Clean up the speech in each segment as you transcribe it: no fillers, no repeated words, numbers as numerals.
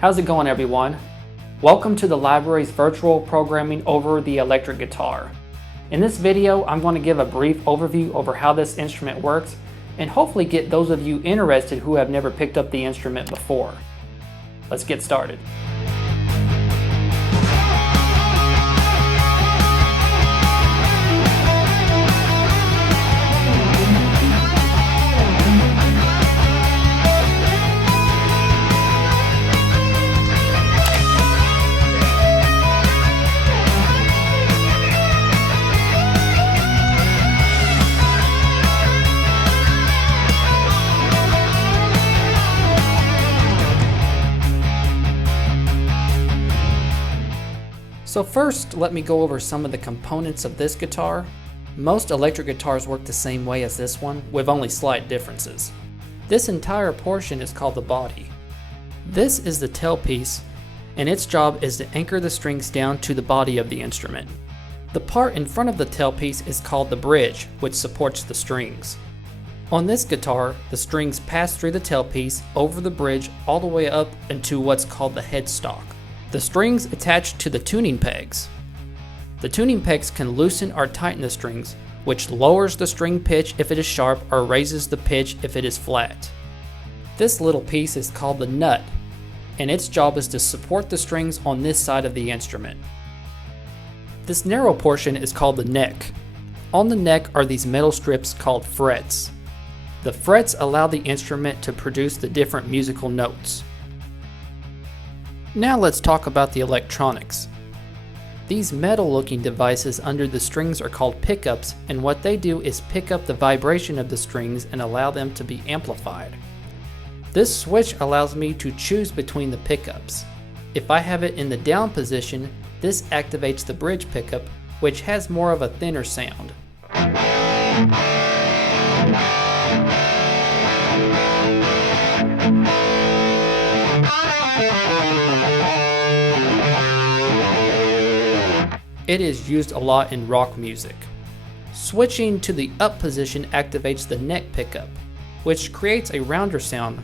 How's it going, everyone? Welcome to the library's virtual programming over the electric guitar. In this video, I'm going to give a brief overview over how this instrument works and hopefully get those of you interested who have never picked up the instrument before. Let's get started. So first, let me go over some of the components of this guitar. Most electric guitars work the same way as this one, with only slight differences. This entire portion is called the body. This is the tailpiece, and its job is to anchor the strings down to the body of the instrument. The part in front of the tailpiece is called the bridge, which supports the strings. On this guitar, the strings pass through the tailpiece, over the bridge, all the way up into what's called the headstock. The strings attach to the tuning pegs. The tuning pegs can loosen or tighten the strings, which lowers the string pitch if it is sharp or raises the pitch if it is flat. This little piece is called the nut, and its job is to support the strings on this side of the instrument. This narrow portion is called the neck. On the neck are these metal strips called frets. The frets allow the instrument to produce the different musical notes. Now let's talk about the electronics. These metal-looking devices under the strings are called pickups, and what they do is pick up the vibration of the strings and allow them to be amplified. This switch allows me to choose between the pickups. If I have it in the down position, this activates the bridge pickup, which has more of a thinner sound. It is used a lot in rock music. Switching to the up position activates the neck pickup, which creates a rounder sound.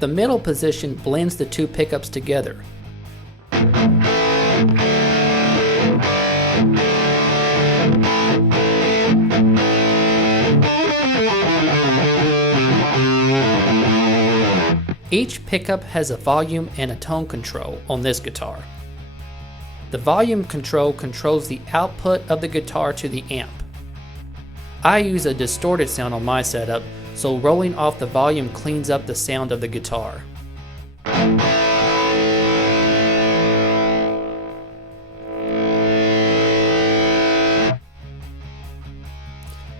The middle position blends the two pickups together. Each pickup has a volume and a tone control on this guitar. The volume control controls the output of the guitar to the amp. I use a distorted sound on my setup, so rolling off the volume cleans up the sound of the guitar.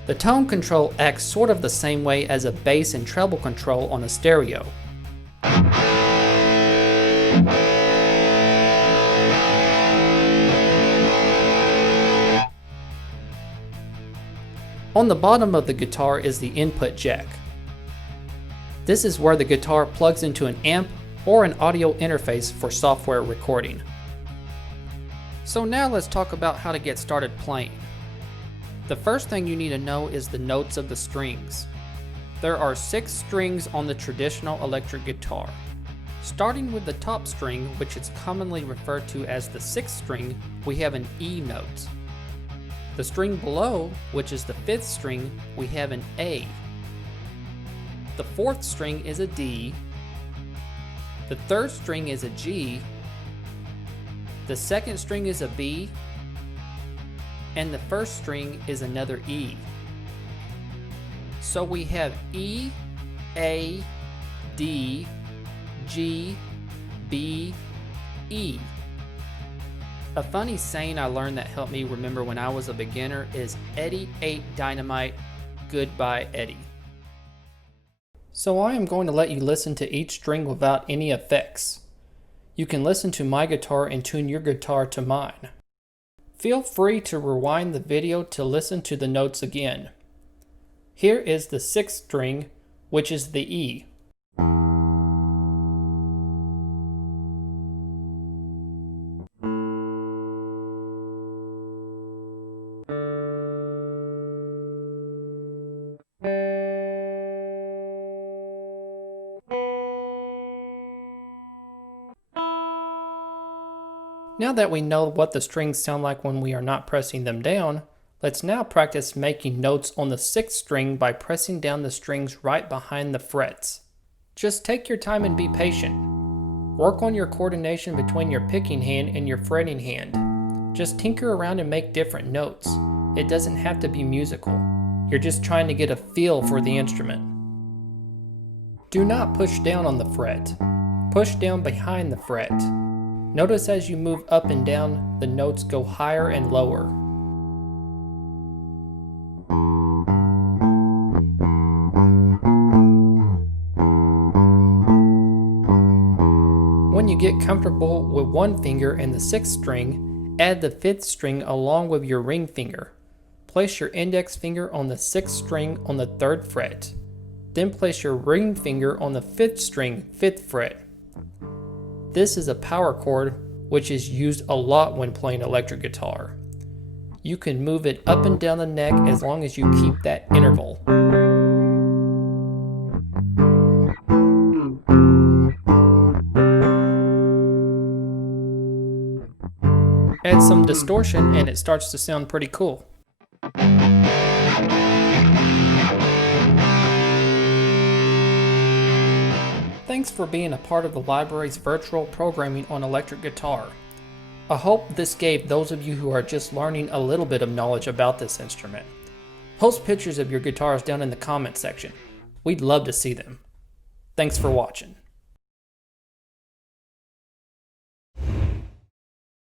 The tone control acts sort of the same way as a bass and treble control on a stereo. On the bottom of the guitar is the input jack. This is where the guitar plugs into an amp or an audio interface for software recording. So now let's talk about how to get started playing. The first thing you need to know is the notes of the strings. There are 6 strings on the traditional electric guitar. Starting with the top string, which is commonly referred to as the 6th string, we have an E note. The string below, which is the 5th string, we have an A. The 4th string is a D. The 3rd string is a G. The 2nd string is a B. And the 1st string is another E. So we have E, A, D, G, B, E. A funny saying I learned that helped me remember when I was a beginner is Eddie ate dynamite, goodbye Eddie. So I am going to let you listen to each string without any effects. You can listen to my guitar and tune your guitar to mine. Feel free to rewind the video to listen to the notes again. Here is the 6th string, which is the E. Now that we know what the strings sound like when we are not pressing them down, let's now practice making notes on the 6th string by pressing down the strings right behind the frets. Just take your time and be patient. Work on your coordination between your picking hand and your fretting hand. Just tinker around and make different notes. It doesn't have to be musical. You're just trying to get a feel for the instrument. Do not push down on the fret. Push down behind the fret. Notice as you move up and down, the notes go higher and lower. When you get comfortable with one finger and the 6th string, add the 5th string along with your ring finger. Place your index finger on the 6th string on the 3rd fret. Then place your ring finger on the 5th string, 5th fret. This is a power chord which is used a lot when playing electric guitar. You can move it up and down the neck as long as you keep that interval. Add some distortion and it starts to sound pretty cool. Thanks for being a part of the library's virtual programming on electric guitar. I hope this gave those of you who are just learning a little bit of knowledge about this instrument. Post pictures of your guitars down in the comment section. We'd love to see them. Thanks for watching.